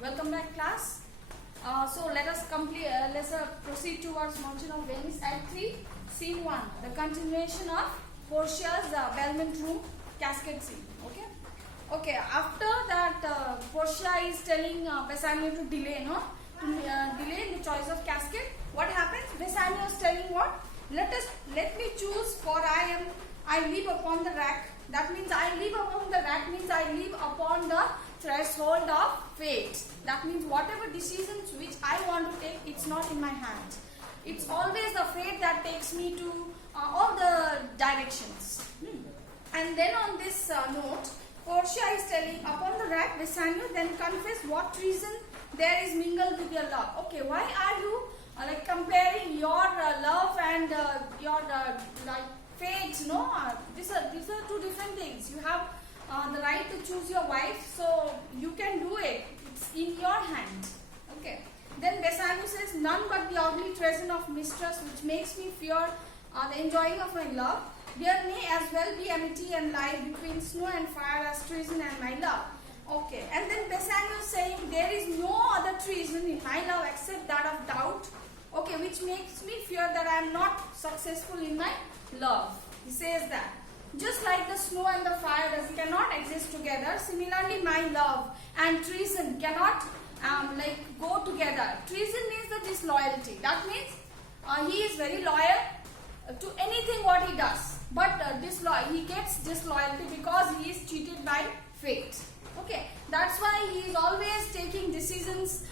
Welcome back, class. So let us complete. Let's proceed towards Mountain of Venice Act 3, Scene 1. The continuation of Portia's Belmont Room cascade scene. Okay. Okay. After that, Portia is telling Bassanio to delay, delay in the choice of cascade. What happens? Bassanio is telling what? Let me choose, for I live upon the rack. That means I live upon the rack means I live upon the threshold of fate. That means whatever decisions which I want to take, it's not in my hands. It's always the fate that takes me to all the directions. And then on this note, Portia is telling, upon the rack, Bassanio, then confess what treason there is mingled with your love. Okay, why are you comparing your love and your fate? No, these are two different things. You have the right to choose your wife, so you can do it. It's in your hand. Okay. Then Bassanio says, none but the ugly treason of mistrust which makes me fear the enjoying of my love. There may as well be amity and lie between snow and fire as treason and my love. Okay. And then Bassanio is saying, there is no other treason in my love except that of doubt. Okay, which makes me fear that I am not successful in my love. He says that. Just like the snow and the fire cannot exist together, similarly my love and treason cannot go together. Treason means the disloyalty. That means he is very loyal to anything what he does, but he gets disloyalty because he is cheated by fate. Okay, that's why he is always taking decisions.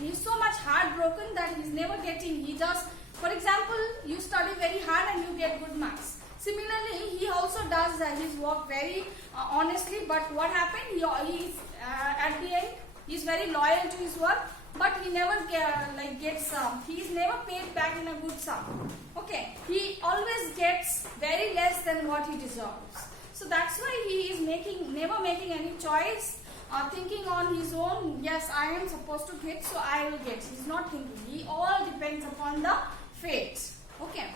He's so much heartbroken that he's never getting. He just, for example, you study very hard and you get good marks. Similarly, he also does his work very honestly, but what happened? He is at the end, he is very loyal to his work, but he never gets he is never paid back in a good sum. Okay, he always gets very less than what he deserves. So that's why he is never making any choice, thinking on his own. Yes, I am supposed to get, so I will get. He is not thinking. He all depends upon the fate. Okay,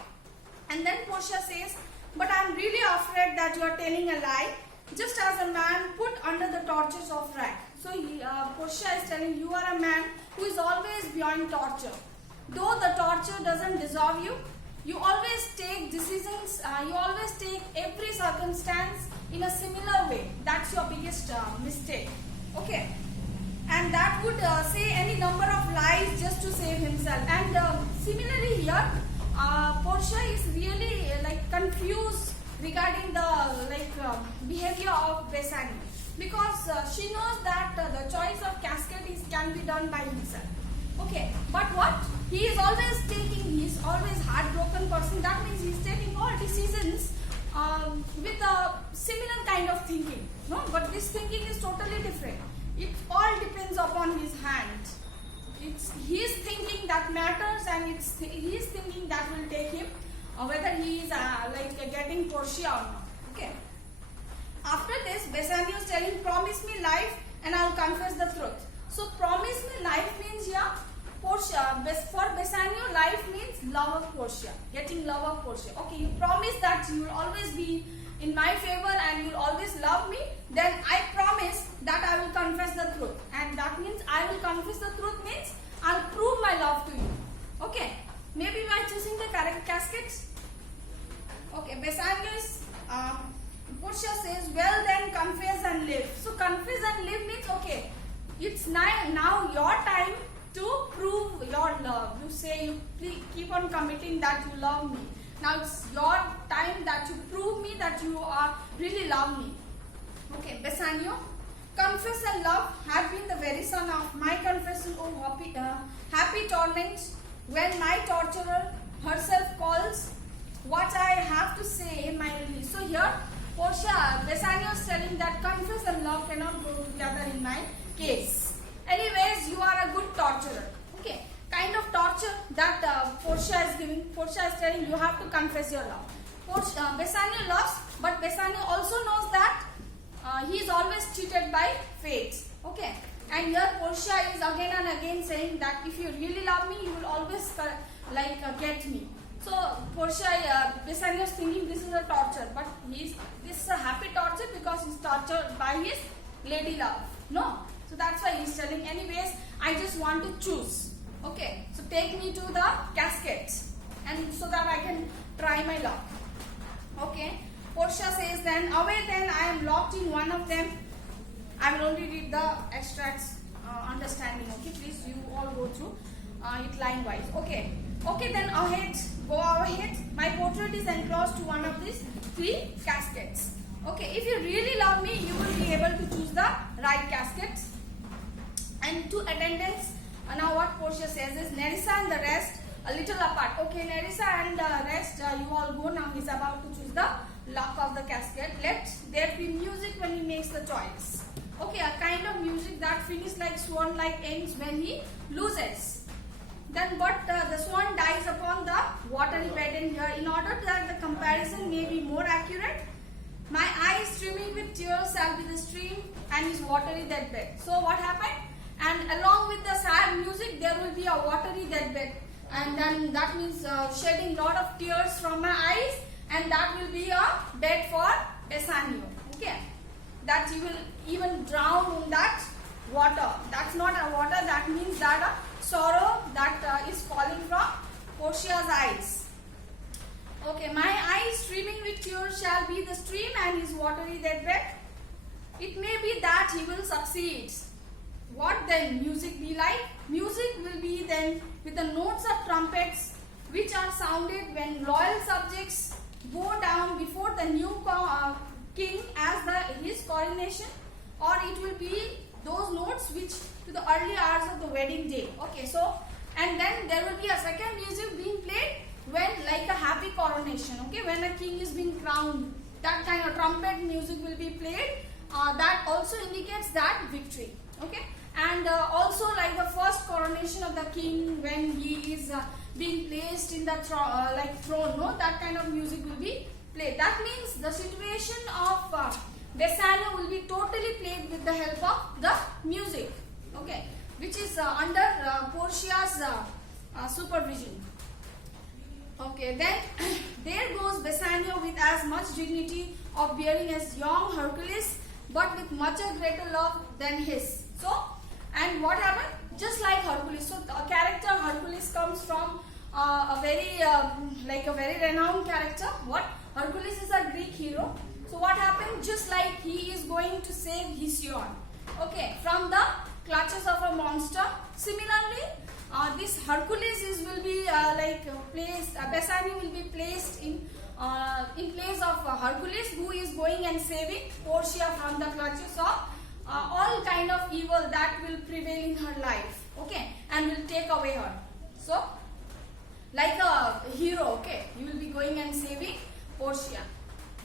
and then Portia says, but I am really afraid that you are telling a lie, just as a man put under the tortures of rack. So Portia is telling, you are a man who is always beyond torture. Though the torture doesn't dissolve you, you always take decisions, you always take every circumstance in a similar way. That's your biggest mistake. Okay. And that would say any number of lies just to save himself. And similarly here, Portia is really confused regarding the behavior of Bassanio, because she knows that the choice of cascade can be done by himself. Okay, but what? He is always heartbroken person. That means he is taking all decisions with a similar kind of thinking. No, but this thinking is totally different. It all depends upon his hand. It's his thinking that matters, and it's his thinking that will take him whether he is getting Portia or not. Okay. After this, Bassanio is telling, promise me life and I will confess the truth. So promise me life means Portia. For Bassanio, life means love of Portia, getting love of Portia. Okay, you promise that you will always be in my favor and you will always love me. Then I promise that I will confess the truth. And that means I will confess the truth means I will prove my love to you. Okay, maybe by choosing the correct caskets. Okay, Bassanio is, Portia says, well then confess and live. So confess and live means, okay, it's now your time to prove your love. You say, you keep on committing that you love me. Now it's your time that you prove me that you really love me. Okay, Bassanio, confess and love have been the very son of my confession, oh happy torment, when my torturer herself calls what I have to say in my release. So here, Portia, Bassanio is telling that confess and love cannot go together in my case. Anyways, you are a good torturer. Okay, kind of torture that Portia is giving. Portia is telling you have to confess your love. Bassanio loves, but Bassanio also knows that he is always cheated by fate. Okay, and here Portia is again and again saying that if you really love me, you will always get me. So Portia, Bassanio is thinking this is a torture, but this is a happy torture because he is tortured by his lady love. No, So that's why he's telling, anyways, I just want to choose. Okay, so take me to the caskets, and so that I can try my luck. Okay, Portia says then, away then, I am locked in one of them. I will only read the extracts, understanding. Okay, please, you all go through it line wise. Okay, then ahead, go ahead. My portrait is enclosed to one of these 3 caskets. Okay, if you really love me, you will be able to choose the right casket. And 2 attendants. Now what Portia says is, Nerissa and the rest a little apart. Okay, Nerissa and the rest, you all go now. He's about to choose the lock of the casket. Let there be music when he makes the choice. Okay, a kind of music that finishes like swan like ends when he loses. Then but the swan dies upon the watery bed, and here, in order that the comparison may be more accurate, my eyes streaming with tears shall be the stream and his watery deathbed. So what happened? And along with the sad music, there will be a watery deathbed, and then that means shedding lot of tears from my eyes, and that will be a bed for Bassanio. Okay, that he will even drown in that water. That's not a water. That means that a sorrow that is falling from Portia's eyes. Okay, my eyes streaming with tears shall be the stream and his watery deathbed. It may be that he will succeed. What then music be like? Music will be then with the notes of trumpets which are sounded when loyal subjects bow down before the new king as his coronation, or it will be those notes which to the early hours of the wedding day. Okay, so and then there will be a second music being played when like a happy coronation. Okay, when a king is being crowned, that kind of trumpet music will be played. That also indicates that victory. Okay, and also like the first coronation of the king when he is being placed in the throne, no, that kind of music will be played. That means the situation of Bassanio will be totally played with the help of the music. Okay, which is under Portia's supervision. Okay, then there goes Bassanio with as much dignity of bearing as young Hercules, but with much greater love than his. So, and what happened? Just like Hercules. So, the character Hercules comes from a very renowned character. What? Hercules is a Greek hero. So, what happened? Just like he is going to save Hesiod, okay, from the clutches of a monster. Similarly, this Hercules will be placed. Bassanio will be placed in place of Hercules, who is going and saving Portia from the clutches of all kind of evil that will prevail in her life, okay, and will take away her. So, like a hero, okay, you will be going and saving Portia,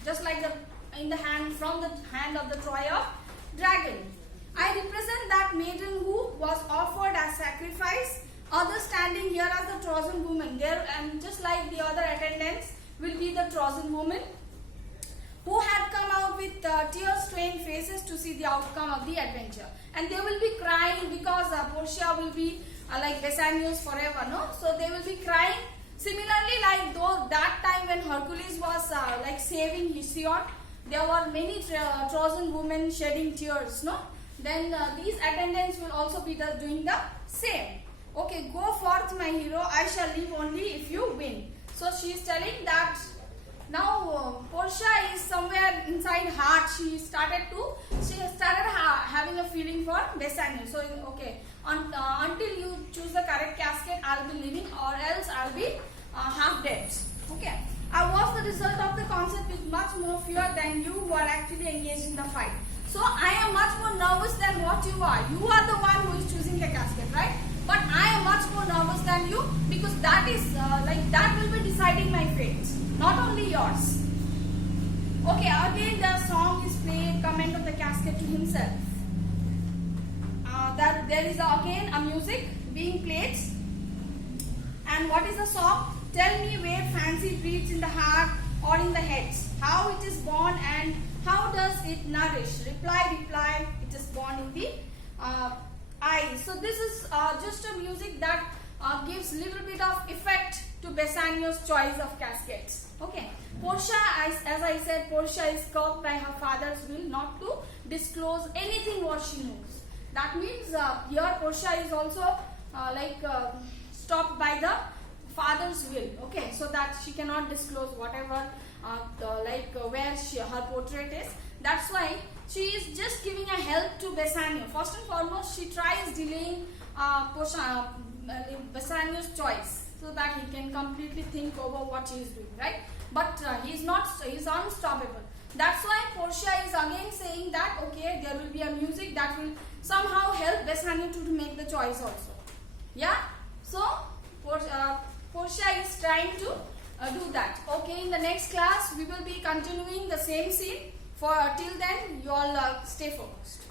just like from the hand of the Troy of dragon. I represent that maiden who was offered as sacrifice. Others standing here as the Trojan woman. There, and just like the other attendants, will be the Trojan woman who had come out with tear-stained faces to see the outcome of the adventure. And they will be crying because Portia will be like Bassanio's forever, no? So they will be crying. Similarly, like though that time when Hercules was saving Hesiod, there were many Trojan women shedding tears, no? Then these attendants will also be doing the same. Okay, go forth, my hero. I shall live only if you win. So she is telling that now Portia is somewhere inside heart. She started having a feeling for Bassanio. So okay, until you choose the correct casket, I'll be living, or else I'll be half dead. Okay. I was the result of the concept with much more fear than you who are actually engaged in the fight. So I am much more nervous than what you are. You are the one who is choosing the casket, right? But I am much more nervous than you, because that is that will be deciding my fate, not only yours. Okay, again the song is played, comment of the casket to himself. That there is again a music being played. And what is the song? Tell me where fancy breeds in the heart or in the head, how it is born and how does it nourish? Reply, it is born in the eyes. So this is just a music that gives little bit of effect to Bassanio's choice of caskets. Okay, Portia, as I said, Portia is curbed by her father's will not to disclose anything what she knows. That means here Portia is also stopped by the father's will. Okay, so that she cannot disclose whatever where her portrait is. That's why she is just giving a help to Bassanio. First and foremost, she tries delaying Bassanio's choice so that he can completely think over what he is doing, right? But he is unstoppable. That's why Portia is again saying that okay, there will be a music that will somehow help Bassanio to make the choice also. Yeah. So Portia is trying to do that. Okay. In the next class, we will be continuing the same scene. Till then, you all stay focused.